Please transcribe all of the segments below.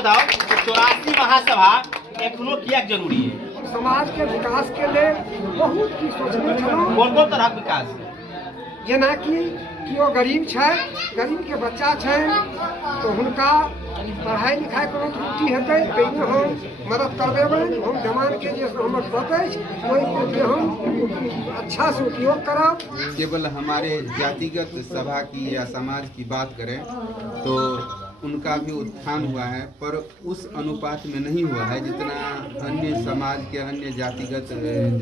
बताओ 84 महासभा एखनो किया जरूरी है? समाज के विकास के लिए बहुत की सोचने छलहुँ। कौन कौन तरह विकास? जेना कि केओ गरीब छै, गरीब के बच्चा छै तो हुनका पढ़ाई लिखाई कोनो त्रुटि हेतै ताहिमे हम मदद करबेबनि। हम जवान के जे हमर पद अछि ओहिके हम अच्छा से उपयोग करब। केवल हमारे जातिगत सभा की या समाज की बात करें तो उनका भी उत्थान हुआ है, पर उस अनुपात में नहीं हुआ है जितना अन्य समाज के अन्य जातिगत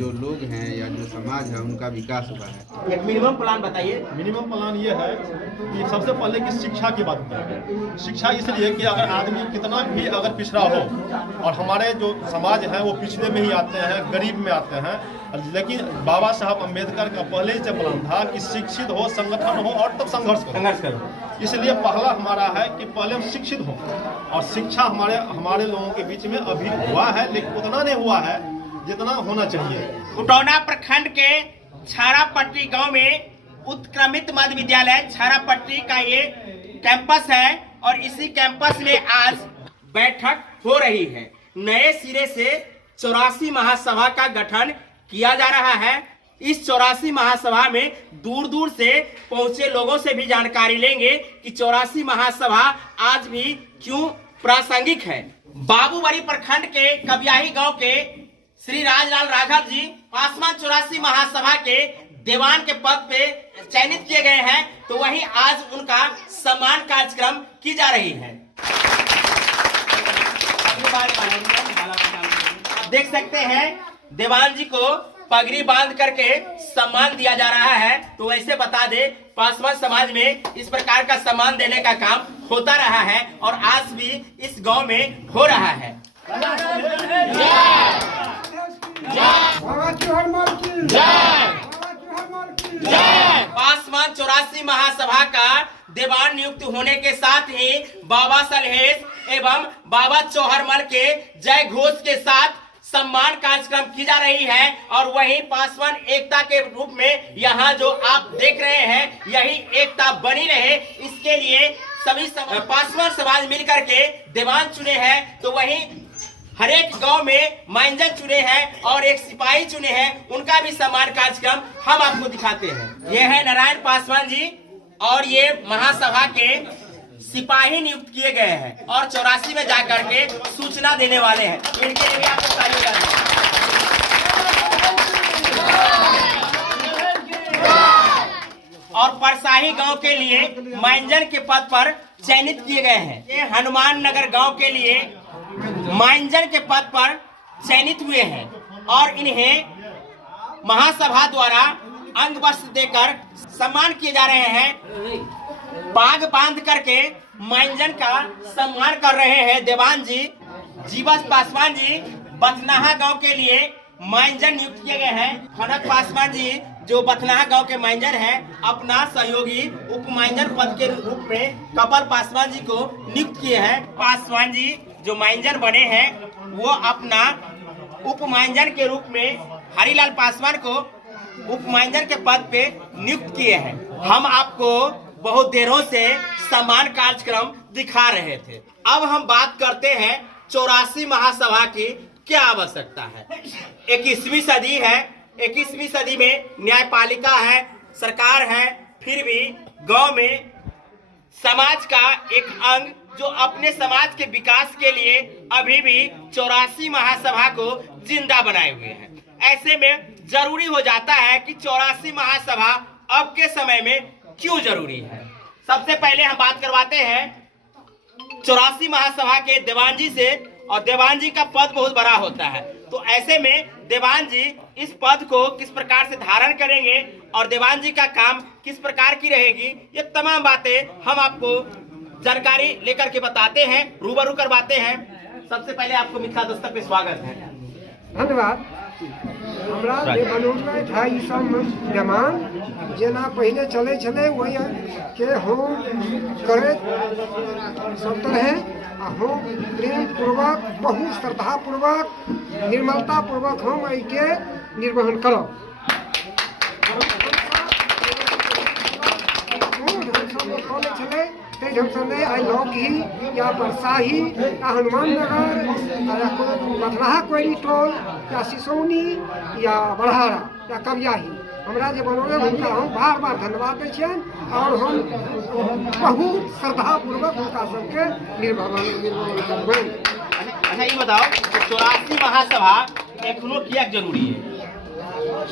जो लोग हैं या जो समाज है उनका विकास हुआ है। एक मिनिमम प्लान बताइए। मिनिमम प्लान ये है कि सबसे पहले कि शिक्षा की बात करें। शिक्षा इसलिए कि अगर आदमी कितना भी अगर पिछड़ा हो, और हमारे जो समाज है वो पिछड़े में ही आते हैं, गरीब में आते हैं, लेकिन बाबा साहब अम्बेडकर का पहले ही से प्लान था कि शिक्षित हो, संगठन हो और तब संघर्ष करो। इसलिए पहला हमारा है कि पहले हम शिक्षित हों, और शिक्षा हमारे लोगों के बीच में अभी हुआ है, लेकिन उतना नहीं हुआ है जितना होना चाहिए। उटौना प्रखंड के छारापट्टी गांव में उत्क्रमित मध्य विद्यालय छारापट्टी का ये कैंपस है, और इसी कैंपस में आज बैठक हो रही है। नए सिरे से 84 महासभा का गठन किया जा रहा है। इस 84 महासभा में दूर दूर से पहुंचे लोगों से भी जानकारी लेंगे कि 84 महासभा आज भी क्यों प्रासंगिक है। बाबूबरी प्रखंड के कबियाही गांव के श्री राजलाल राघव जी पासवान 84 महासभा के दीवान के पद पे चयनित किए गए हैं, तो वहीं आज उनका सम्मान कार्यक्रम की जा रही है। देख सकते हैं दीवान जी को पगड़ी बांध करके सम्मान दिया जा रहा है। तो वैसे बता दे, पासवान समाज में इस प्रकार का सम्मान देने का काम होता रहा है और आज भी इस गांव में हो रहा है। पासवान 84 महासभा का दीवान नियुक्त होने के साथ ही बाबा सलहेश एवं बाबा चौहरमल के जय घोष के साथ सम्मान कार्यक्रम की जा रही है। और वहीं पासवान एकता के रूप में यहाँ जो आप देख रहे हैं, यही एकता बनी रहे, इसके लिए सभी पासवान समाज मिलकर के दीवान चुने हैं। तो वहीं हर एक गांव में माइंजन चुने हैं और एक सिपाही चुने हैं, उनका भी सम्मान कार्यक्रम हम आपको दिखाते हैं। ये है नारायण पासवान जी, और ये महासभा के सिपाही नियुक्त किए गए हैं और 84 में जाकर के सूचना देने वाले हैं। इनके लिए भी आपको तालियां और परसाही गांव के लिए माइंजन के पद पर चयनित किए गए हैं। ये हनुमान नगर गांव के लिए माइंजन के पद पर चयनित हुए हैं और इन्हें महासभा द्वारा अंग वस्त्र देकर सम्मान किए जा रहे हैं। बाग बांध करके माइंजन का सम्मान कर रहे हैं दीवान जी जीवस पासवान जी। बथनाहा गांव के लिए माइंजन नियुक्त किए गए हैं। खनक पासवान जी जो बथनाहा गांव के माइंजन हैं, अपना सहयोगी उप माइंजन पद के रूप में कपल पासवान जी को नियुक्त किए हैं। पासवान जी जो माइंजन बने हैं वो अपना उप माइंजन के रूप में हरिलाल पासवान को उप माइंजन के पद पे नियुक्त किए हैं। हम आपको बहुत देरों से सम्मान कार्यक्रम दिखा रहे थे। अब हम बात करते हैं 84 महासभा की क्या आवश्यकता है। 21वीं सदी है, 21वीं सदी में न्यायपालिका है, सरकार है, फिर भी गांव में समाज का एक अंग जो अपने समाज के विकास के लिए अभी भी 84 महासभा को जिंदा बनाए हुए हैं। ऐसे में जरूरी हो जाता है कि 84 महासभा अब के समय में क्यों जरूरी है। सबसे पहले हम बात करवाते हैं 84 महासभा के दीवान जी से, और दीवान जी का पद बहुत बड़ा होता है। तो ऐसे में दीवान जी इस पद को किस प्रकार से धारण करेंगे और दीवान जी का काम किस प्रकार की रहेगी, ये तमाम बातें हम आपको जानकारी लेकर के बताते हैं, रूबरू करवाते हैं। सबसे पहले आपको मिथिला दस्तक पे स्वागत है। धन्यवाद। हमरा जे मनोरथ था ई सब जमान जेना पहले चले छले वही के हम करे सब तरह हम प्रेम पूर्वक बहुत श्रद्धा पूर्वक निर्मलता पूर्वक हम एहि के निर्वहन करब। ते ढंग से नहीं आई लौक ही या बरसाही या हनुमान नगर या बथलाहा कोयरी टोल या सिसौनी या बढ़ारा या कबियाही हमरा जे बनौले हुनका हम बार बार धन्यवाद दै छियनि और हम बहुत श्रद्धापूर्वक हुनका सबके निर्वहन करबनि। अच्छा ये बताओ 84 महासभा एखनो किया जरूरी है?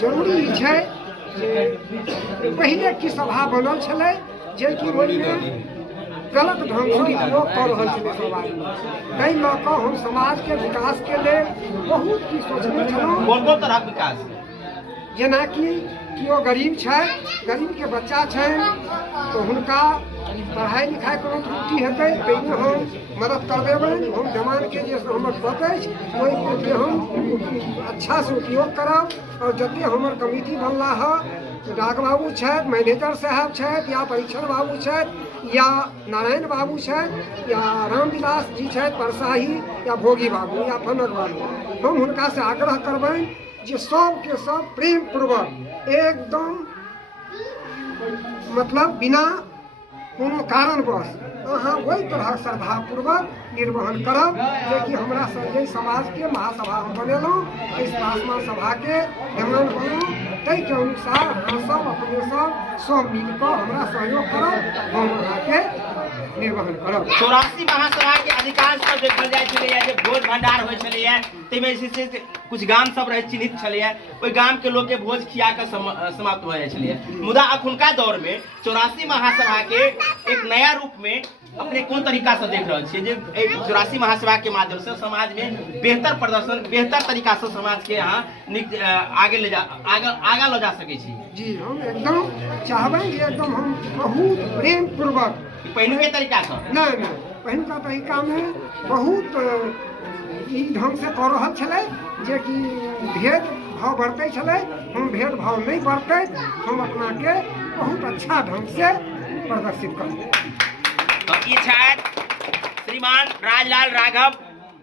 जरूरी ई छै जे पहिले की सभा बनल छलै जे कि ओहिमे गलत ढंग से उपयोग कर रहल छलै सब आदमी, ताहि लऽ कऽ हम समाज के विकास के लेल बहुत की सोचने छलहुँ। कौन कौन तरह के विकास? जेना कि केओ गरीब छै, गरीब के बच्चा छै तो हुनका पढ़ाई लिखाई कोनो त्रुटि हेतै ताहिमे हम मदद करबेबनि। हम जवान के जे हमर पद अछि ओहिके हम अच्छा से उपयोग करब और जते हमर कमिटी बनला है डाक बाबू छथि, मैनेजर साहब छथि या परीक्षण बाबू छथि या नारायण बाबू छथि या रामविलास जी छथि परसाही या भोगी बाबू या फनक बाबू, हम हुनका से आग्रह करबनि जे सब के सब प्रेम पूर्वक एकदम मतलब बिना कोनो कारणवश अहाँ ओहि तरह श्रद्धापूर्वक निर्वहन करब जे कि हमरा संजय समाज के महासभा हम बनेलहुँ, इस पासवान सभा के मेहमान बनलहुँ, ताहि के अनुसार हम सब अपने सब मिलकर हमरा सहयोग करब, हम अहाँके निर्वहन करब। 84 महासभा के अधिकांश पर देखल जाय छलैया जे भोज भंडार होइ छलैया, ताहिमे जे छै से कुछ गाम सब रहे चिन्हित छलैया, ओहि गाम के लोग के भोज खिया के समाप्त हो जाइ छलैया। मुदा अखुनका दौर में 84 महासभा के एक नया रूप में अपने कोन तरीका से देख रहे छियै जे 84 महासभा के माध्यम से समाज में बेहतर प्रदर्शन, बेहतर तरीका से समाज के यहाँ आगे ले जा सकै छी? जी हम एकदम चाहबै कि एकदम हम बहुत प्रेम पूर्वक पहिने के तरीका से नहीं पहिलुका तरीका में बहुत ई ढंग से कऽ रहल छलै जे कि भेद भाव बढ़ते छलै, हम भेद भाव नहीं बढ़ते, हम अपना के बहुत अच्छा ढंग से प्रदर्शित करबै। तो ये शायद श्रीमान राजलाल राघव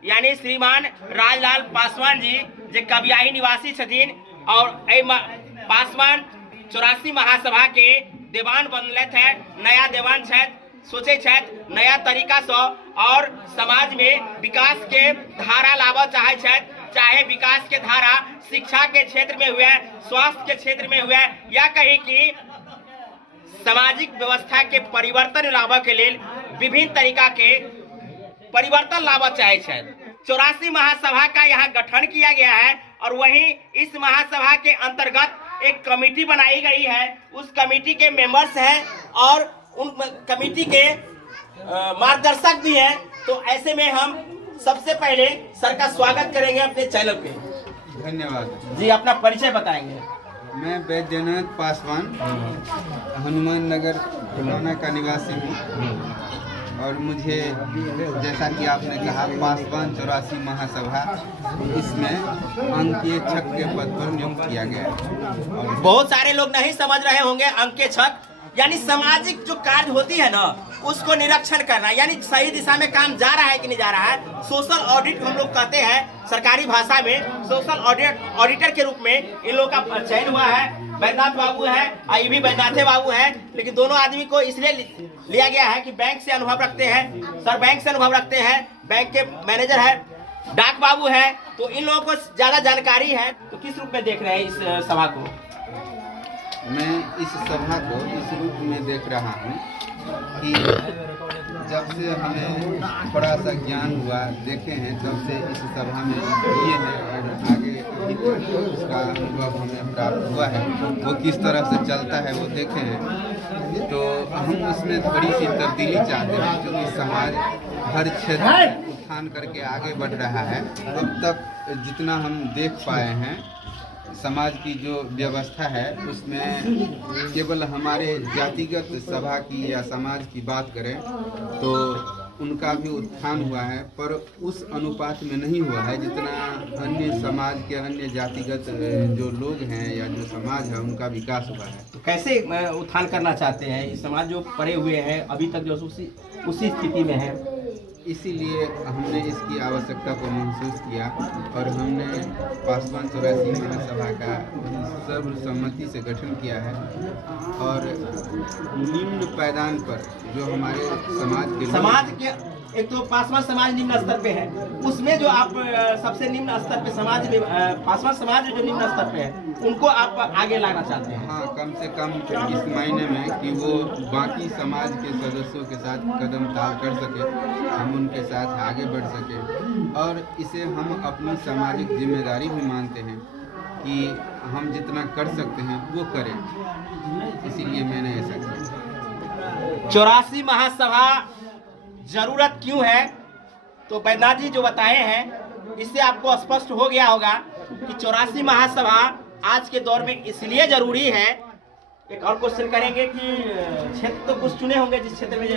यानी श्रीमान राजलाल पासवान जी जे कबियाही निवासी छथिन और पासवान 84 महासभा के देवान बनलथि है, नया देवान छथि, सोचे छथि नया तरीका से और समाज में विकास के धारा लाबऽ चाहे छथि, चाहे विकास के धारा शिक्षा के क्षेत्र में हुए, स्वास्थ्य के क्षेत्र में हुए या कहीं की सामाजिक व्यवस्था के परिवर्तन लाबऽ के लेल विभिन्न तरीका के परिवर्तन लाबऽ चाहे छथि। 84 महासभा का यहाँ गठन किया गया है और वहीं इस महासभा के अंतर्गत एक कमेटी बनाई गई है, उस कमेटी के मेंबर्स हैं और उन कमेटी के मार्गदर्शक भी हैं। तो ऐसे में हम सबसे पहले सर का स्वागत करेंगे अपने चैनल पे। धन्यवाद जी, अपना परिचय बताएंगे। मैं वैद्यनाथ पासवान हनुमान नगर खिलौना का निवासी हूँ और मुझे जैसा कि आपने कहा पासवान 84 महासभा इसमें अंकीय छक के पद पर नियुक्त किया गया है। और बहुत सारे लोग नहीं समझ रहे होंगे अंकीय छक यानी सामाजिक जो कार्य होती है ना उसको निरीक्षण करना, यानी सही दिशा में काम जा रहा है कि नहीं जा रहा है। सोशल ऑडिट हम लोग कहते हैं सरकारी भाषा में, सोशल ऑडिटर के रूप में इन लोगों का चयन हुआ है। वैद्यनाथ बाबू है और ये भी वैद्यनाथे बाबू है, लेकिन दोनों आदमी को इसलिए लिया गया है कि बैंक से अनुभव रखते हैं, सर बैंक से अनुभव रखते हैं, बैंक के मैनेजर है, डाक बाबू है, तो इन लोगों को ज्यादा जानकारी है। तो किस रूप में देख रहे हैं इस सभा को? मैं इस सभा को इस रूप में देख रहा हूँ कि जब से हमें थोड़ा सा ज्ञान हुआ देखे हैं तब से इस सभा में ये है और आगे उसका अनुभव हमें प्राप्त हुआ है, वो किस तरह से चलता है वो देखे हैं। तो हम उसमें थोड़ी सी तब्दीली चाहते हैं क्योंकि समाज हर क्षेत्र उत्थान करके आगे बढ़ रहा है। अब तक जितना हम देख पाए हैं समाज की जो व्यवस्था है उसमें केवल हमारे जातिगत सभा की या समाज की बात करें तो उनका भी उत्थान हुआ है, पर उस अनुपात में नहीं हुआ है जितना अन्य समाज के अन्य जातिगत जो लोग हैं या जो समाज है उनका विकास हुआ है। तो कैसे उत्थान करना चाहते हैं? ये समाज जो पड़े हुए हैं अभी तक जो उसी स्थिति में है। इसीलिए हमने इसकी आवश्यकता को महसूस किया और हमने पासवान 84 महासभा का सर्वसम्मति से गठन किया है। और निम्न पायदान पर जो हमारे समाज के एक तो पासवान समाज निम्न स्तर पे है, उसमें जो आप सबसे निम्न स्तर पे समाज में पासवान समाज जो निम्न स्तर पे है उनको आप आगे लाना चाहते हैं। हाँ, कम से कम इस मायने में कि वो बाकी समाज के सदस्यों के साथ कदम ताल कर सके, हम उनके साथ आगे बढ़ सके। और इसे हम अपनी सामाजिक जिम्मेदारी भी मानते हैं कि हम जितना कर सकते हैं वो करें, इसीलिए मैंने ऐसा किया। 84 महासभा जरूरत क्यों है, तो बैद्यनाथ जी जो बताए हैं इससे आपको स्पष्ट हो गया होगा कि 84 महासभा आज के दौर में इसलिए जरूरी है। एक और क्वेश्चन करेंगे कि क्षेत्र तो कुछ चुने होंगे जिस क्षेत्र में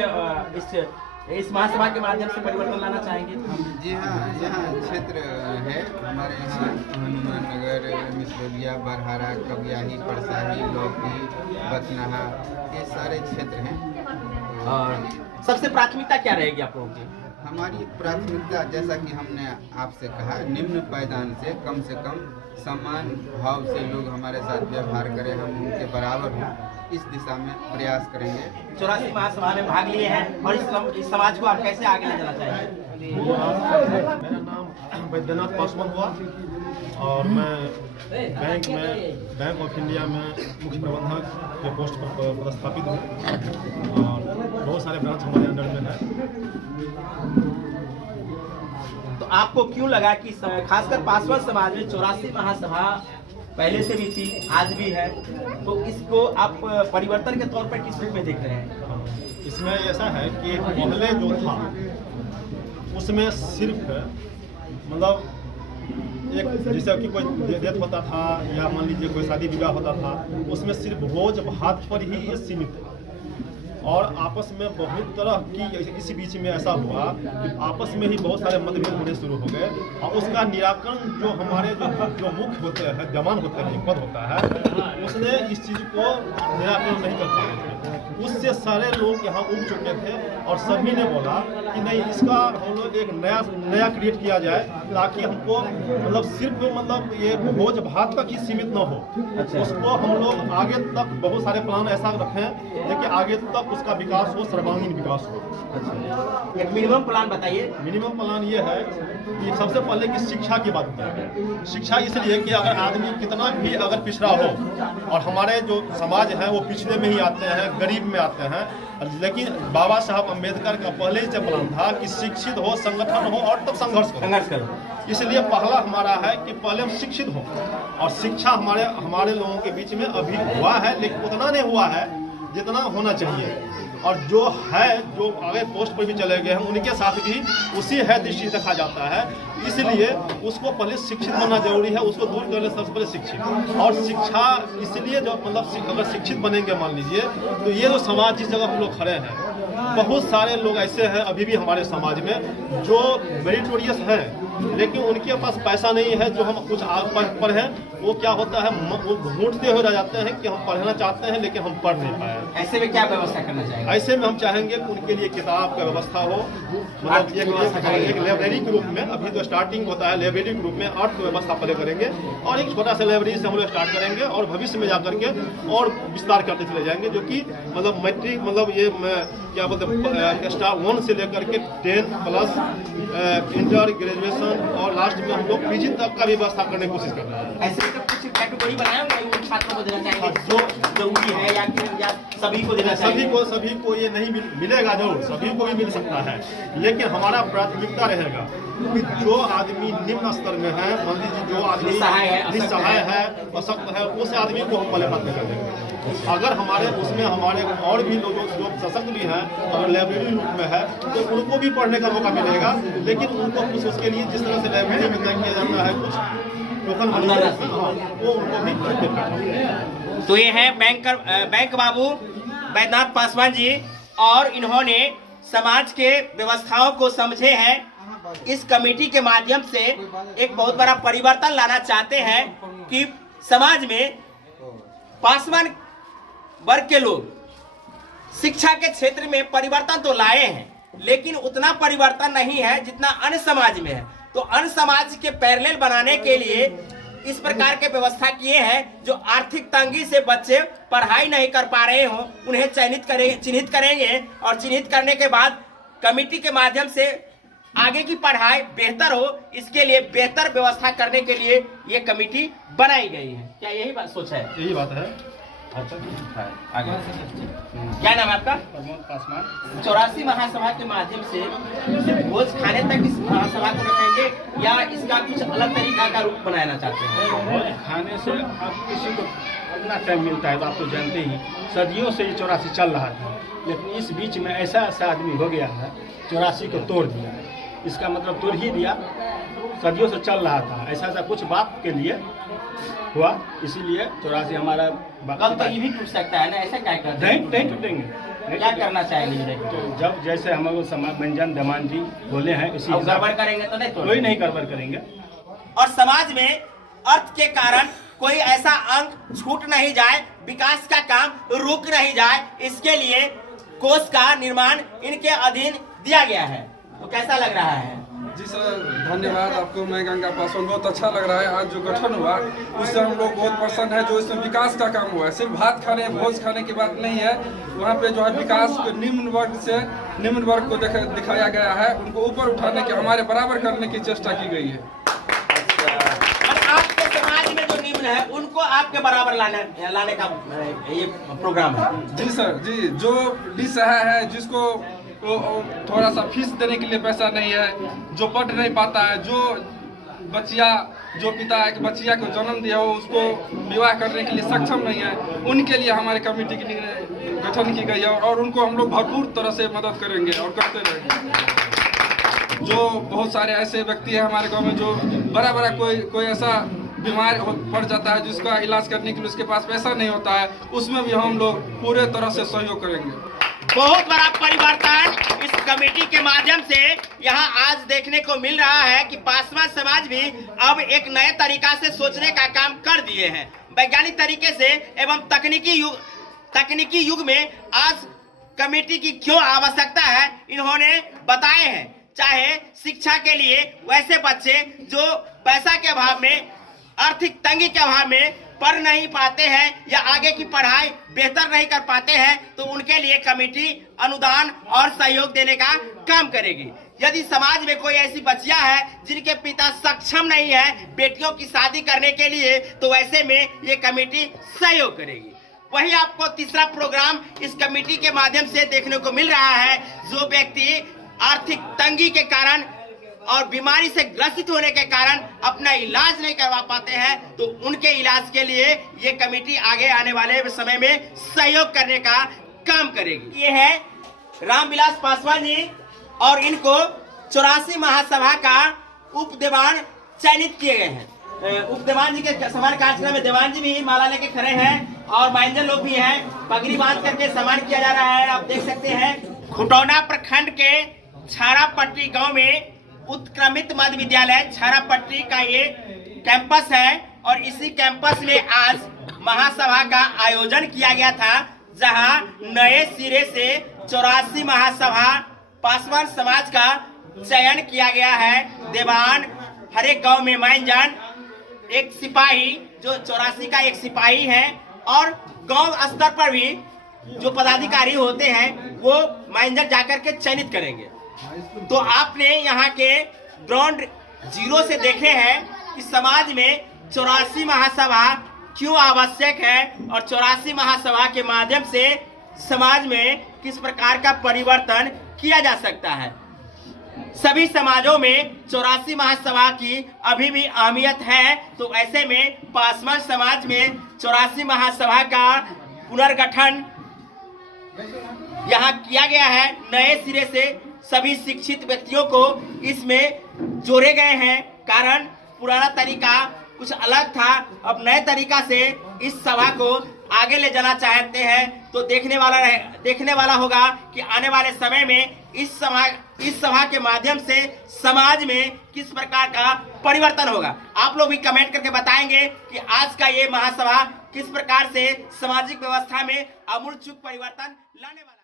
इस महासभा के माध्यम से परिवर्तन लाना चाहेंगे। जी हाँ, यहाँ क्षेत्र है हमारे यहाँ हनुमान नगर, मिसरौलिया, बरहारा, कबियाही, परसाही, लौकी, बथनाहा, ये सारे क्षेत्र हैं। और सबसे प्राथमिकता क्या रहेगी आप लोगों की? हमारी प्राथमिकता, जैसा कि हमने आपसे कहा, निम्न पायदान से कम समान भाव से लोग हमारे साथ व्यवहार करें, हम उनके बराबर हों, इस दिशा में प्रयास करेंगे। 84 महासभा में भाग लिए हैं और इस समाज को आप कैसे आगे ले जाना चाहेंगे? मेरा नाम बैद्यनाथ पासवान हुआ और मैं बैंक ऑफ इंडिया में मुख्य प्रबंधक के पोस्ट पर पदस्थापित हूँ और बहुत सारे ब्रांच हमारे अंडर में है। तो आपको क्यों लगा कि खासकर पासवान समाज में 84 महासभा पहले से भी थी, आज भी है, तो इसको आप परिवर्तन के तौर पर किस रूप में देख रहे हैं? इसमें ऐसा है कि पहले जो था उसमें सिर्फ मतलब एक जैसे कि कोई डेथ होता था या मान लीजिए कोई शादी विवाह होता था, उसमें सिर्फ भोज भात पर ही ये सीमित था। और आपस में बहुत तरह की इसी बीच में ऐसा हुआ कि आपस में ही बहुत सारे मतभेद होने शुरू हो गए और उसका निराकरण जो हमारे जो मुख्य होते हैं, जमान होते हैं, पद होता है, उसने इस चीज़ को निराकरण नहीं कर पाए थे। उससे सारे लोग यहाँ उग चुके थे और सभी ने बोला कि नहीं, इसका हम लोग एक नया क्रिएट किया जाए ताकि हमको सिर्फ ये भोज भात तक ही सीमित न हो। उसको हम लोग आगे तक बहुत सारे प्लान ऐसा रखें लेकिन आगे तक उसका विकास हो, सर्वांगीण विकास हो। एक मिनिमम प्लान बताइए। मिनिमम प्लान ये है कि सबसे पहले कि शिक्षा की बात करें। शिक्षा इसलिए कि अगर आदमी कितना भी अगर पिछड़ा हो, और हमारे जो समाज है वो पिछड़े में ही आते हैं, गरीब में आते हैं, लेकिन बाबा साहब अम्बेडकर का पहले ही से प्लान था कि शिक्षित हो, संगठन हो और तब संघर्ष करो। इसलिए पहला हमारा है कि पहले हम शिक्षित हों, और शिक्षा हमारे लोगों के बीच में अभी हुआ है लेकिन उतना नहीं हुआ है जितना होना चाहिए। और जो आगे पोस्ट पर भी चले गए हैं उनके साथ भी उसी है दृष्टि देखा जाता है। इसलिए उसको पहले शिक्षित बनना जरूरी है, उसको दूर करने सबसे पहले शिक्षित। और शिक्षा इसलिए जो अगर शिक्षित बनेंगे मान लीजिए, तो ये जो समाज जिस जगह हम लोग खड़े हैं, बहुत सारे लोग ऐसे हैं अभी भी हमारे समाज में जो मेरिटोरियस हैं लेकिन उनके पास पैसा नहीं है। जो हम कुछ पढ़े वो क्या होता है, वो ढूंढते हुए रह जाते हैं कि हम पढ़ना चाहते हैं लेकिन हम पढ़ नहीं पाए। ऐसे में क्या व्यवस्था करना चाहिए? ऐसे में हम चाहेंगे कि उनके लिए किताब का व्यवस्था हो, एक लाइब्रेरी के रूप में। अभी तो स्टार्टिंग होता है लाइब्रेरी के रूप में, अर्थ व्यवस्था पहले करेंगे और एक छोटा सा लाइब्रेरी से हम लोग स्टार्ट करेंगे और भविष्य में जाकर के और विस्तार करते चले जाएंगे, जो कि मैट्रिक ये क्या बोलते हैं स्टार 1 से लेकर के 10 प्लस इंटर ग्रेजुएशन और लास्ट में हम लोग पीजी तक का व्यवस्था करने की कोशिश कर रहे हैं। ऐसे तो कुछ कैटेगरी बनाए होंगे उन छात्रों को देना चाहिए जो जरूरी है, या सभी को देना चाहिए? सभी को ये नहीं मिलेगा, जरूर सभी को भी मिल सकता है, लेकिन हमारा प्राथमिकता रहेगा कि जो आदमी निम्न स्तर में है, मान लीजिए जो आदमी निस्सहाय है, अशक्त है, उस आदमी को हम पहले प्राथमिकता देंगे। अगर हमारे और भी लोग जो सशक्त भी हैं, अगर लाइब्रेरी रूप में है तो उनको भी पढ़ने का मौका मिलेगा, लेकिन उनको कुछ उसके लिए जिस तरह से लाइब्रेरी में तय किया जाता है कुछ टोकन वो उनको भी। तो ये है बैंक बाबू बैद्यनाथ पासवान जी, और इन्होंने समाज के व्यवस्थाओं को समझे हैं। इस कमेटी के माध्यम से एक बहुत बड़ा परिवर्तन लाना चाहते हैं कि समाज में पासवान वर्ग के लोग शिक्षा के क्षेत्र में परिवर्तन तो लाए हैं, लेकिन उतना परिवर्तन नहीं है जितना अन्य समाज में है। तो अन्य समाज के पैरेलल बनाने के लिए इस प्रकार के व्यवस्था किए हैं, जो आर्थिक तंगी से बच्चे पढ़ाई नहीं कर पा रहे हो उन्हें चिन्हित करेंगे और चिन्हित करने के बाद कमेटी के माध्यम से आगे की पढ़ाई बेहतर हो, इसके लिए बेहतर व्यवस्था करने के लिए ये कमेटी बनाई गई है। क्या यही बात सोच है? यही बात है। आगे क्या नाम है आपका? प्रमोद पासवान। 84 महासभा के माध्यम से सिर्फ भोज खाने तक इस महासभा को रखेंगे या इसका कुछ अलग तरीका का रूप बनाना चाहते हैं? भोज खाने से अब किसी को अपना टाइम मिलता है, तो आप तो जानते ही सदियों से ये 84 चल रहा था, लेकिन इस बीच में ऐसा आदमी हो गया है 84 को तोड़ दिया। इसका मतलब तोड़ ही दिया, सदियों से चल रहा था, ऐसा कुछ बात के लिए हुआ, इसीलिए 84 हमारा कल तो ये भी टूट सकता है ना, ऐसा क्या करते हैं? नहीं टूटेंगे। क्या करना चाहेंगे? तो जब जैसे हम लोग मंजन दमान जी बोले हैं इसी अब गड़बड़ करेंगे तो नहीं तोड़ेंगे। कोई नहीं गड़बड़ करेंगे। और समाज में अर्थ के कारण कोई ऐसा अंग छूट नहीं जाए, विकास का काम रुक नहीं जाए, इसके लिए कोष का निर्माण इनके अधीन दिया गया है। तो कैसा लग रहा है? जी सर, धन्यवाद आपको। मैं गंगा पासवान, बहुत अच्छा लग रहा है। आज जो गठन हुआ उससे हम लोग बहुत प्रसन्न है। जो इसमें विकास का काम हुआ है, सिर्फ भात खाने भोज खाने की बात नहीं है, वहाँ पे जो है विकास को निम्न वर्ग से निम्न वर्ग को दिखाया गया है, उनको ऊपर उठाने के, हमारे बराबर करने की चेष्टा की गई है। आपके समाज में जो निम्न है उनको आपके बराबर लाने का ये प्रोग्राम है। जी सर, जी जो निसहाय है, जिसको थोड़ा सा फीस देने के लिए पैसा नहीं है, जो पढ़ नहीं पाता है, जो बच्चिया जो पिता एक बच्चिया को जन्म दिया हो उसको विवाह करने के लिए सक्षम नहीं है, उनके लिए हमारे कमेटी की गठन की गई है और उनको हम लोग भरपूर तरह से मदद करेंगे और करते रहेंगे। जो बहुत सारे ऐसे व्यक्ति हैं हमारे गांव में जो बड़ा कोई ऐसा बीमार पड़ जाता है जिसका इलाज करने के लिए उसके पास पैसा नहीं होता है, उसमें भी हम लोग पूरे तरह से सहयोग करेंगे। बहुत बड़ा परिवर्तन इस कमेटी के माध्यम से यहाँ आज देखने को मिल रहा है कि पासवान समाज भी अब एक नए तरीका से सोचने का काम कर दिए हैं, वैज्ञानिक तरीके से एवं तकनीकी युग में आज कमेटी की क्यों आवश्यकता है इन्होंने बताए हैं। चाहे शिक्षा के लिए वैसे बच्चे जो पैसा के अभाव में, आर्थिक तंगी के अभाव में पढ़ नहीं पाते हैं या आगे की पढ़ाई बेहतर नहीं कर पाते हैं, तो उनके लिए कमेटी अनुदान और सहयोग देने का काम करेगी। यदि समाज में कोई ऐसी बच्चियां हैं जिनके पिता सक्षम नहीं है बेटियों की शादी करने के लिए, तो ऐसे में ये कमेटी सहयोग करेगी। वही आपको तीसरा प्रोग्राम इस कमेटी के माध्यम से देखने को मिल रहा है। जो व्यक्ति आर्थिक तंगी के कारण और बीमारी से ग्रसित होने के कारण अपना इलाज नहीं करवा पाते हैं, तो उनके इलाज के लिए ये कमेटी आगे आने वाले समय में सहयोग करने का काम करेगी। ये है रामविलास पासवान जी और इनको 84 महासभा का उप दीवान चयनित किए गए हैं। उप दीवान जी के सम्मान कार्यक्रम में दीवान जी भी माला लेके खड़े हैं और माइंजन लोग भी हैं, पगड़ी बांध करके सम्मान किया जा रहा है। आप देख सकते हैं खुटौना प्रखंड के छारापट्टी गांव में उत्क्रमित मध्य विद्यालय छारापट्टी का ये कैंपस है और इसी कैंपस में आज महासभा का आयोजन किया गया था, जहां नए सिरे से 84 महासभा पासवान समाज का चयन किया गया है। दीवान हर एक गांव में माइंजन, एक सिपाही जो 84 का एक सिपाही है और गांव स्तर पर भी जो पदाधिकारी होते हैं वो माइंजन जाकर के चयनित करेंगे। तो आपने यहाँ के ग्राउंड जीरो से देखे हैं कि समाज में 84 महासभा क्यों आवश्यक है और 84 महासभा के माध्यम से समाज में किस प्रकार का परिवर्तन किया जा सकता है। सभी समाजों में 84 महासभा की अभी भी अहमियत है, तो ऐसे में पासवान समाज में 84 महासभा का पुनर्गठन यहाँ किया गया है। नए सिरे से सभी शिक्षित व्यक्तियों को इसमें जोड़े गए हैं, कारण पुराना तरीका कुछ अलग था, अब नए तरीका से इस सभा को आगे ले जाना चाहते हैं। तो देखने वाला होगा कि आने वाले समय में इस सभा के माध्यम से समाज में किस प्रकार का परिवर्तन होगा। आप लोग भी कमेंट करके बताएंगे कि आज का ये महासभा किस प्रकार से सामाजिक व्यवस्था में आमूल चूल परिवर्तन लाने वाला